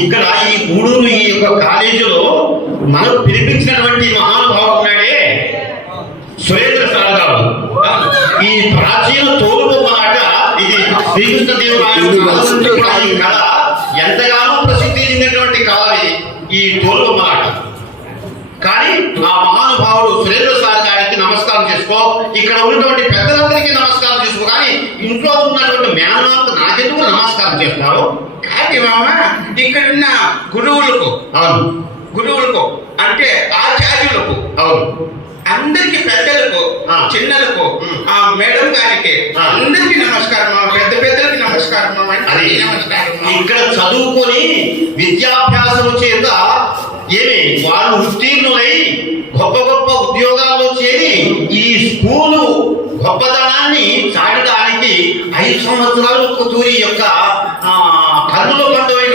ఇక్కడ ఈ గూడూరు ఈ యొక్క కాలేజీలో మనకు పిలిపించినటువంటి మహానుభావుడు ఉన్నాడే సురేంద్ర సార్ గారు. ఈ ప్రాచీన తోలుబొమ్మలాట ఇది శ్రీకృష్ణదేవరాయలు ఈ కళ ఎంతగానో ప్రసిద్ధి చెందినటువంటి కళ ఈ తోలుబొమ్మలాట. కానీ ఆ మహానుభావుడు సురేంద్ర సార్ గారికి నమస్కారం చేసుకో, ఇక్కడ ఉన్నటువంటి పెద్దలందరికీ నమస్కారం చేసుకో, కానీ ఇంట్లో ఉన్నటువంటి మేనమాత నాకెందుకు నమస్కారం చేస్తున్నారు? కాదు మామ, ఇక్కడున్న గురువులకు, అవును గురువులకు అంటే ఆచార్యులకు, అవును అందరికి, పెద్దలకు, చిన్నలకు, ఆ మేడం గారికి అందరికి నమస్కారం, పెద్ద పెద్దలకి నమస్కారం. అది నమస్కారం. ఇక్కడ చదువుకొని విద్యాభ్యాసం చేత ఏమి వాళ్ళు ఉత్తీర్ణులై గొప్ప గొప్ప ఉద్యోగాల్లో చేరి ఈ స్కూలు గొప్పతనాన్ని చాటడానికి 5 సంవత్సరాలు కుతూరి యొక్క కన్నుల పండుగైన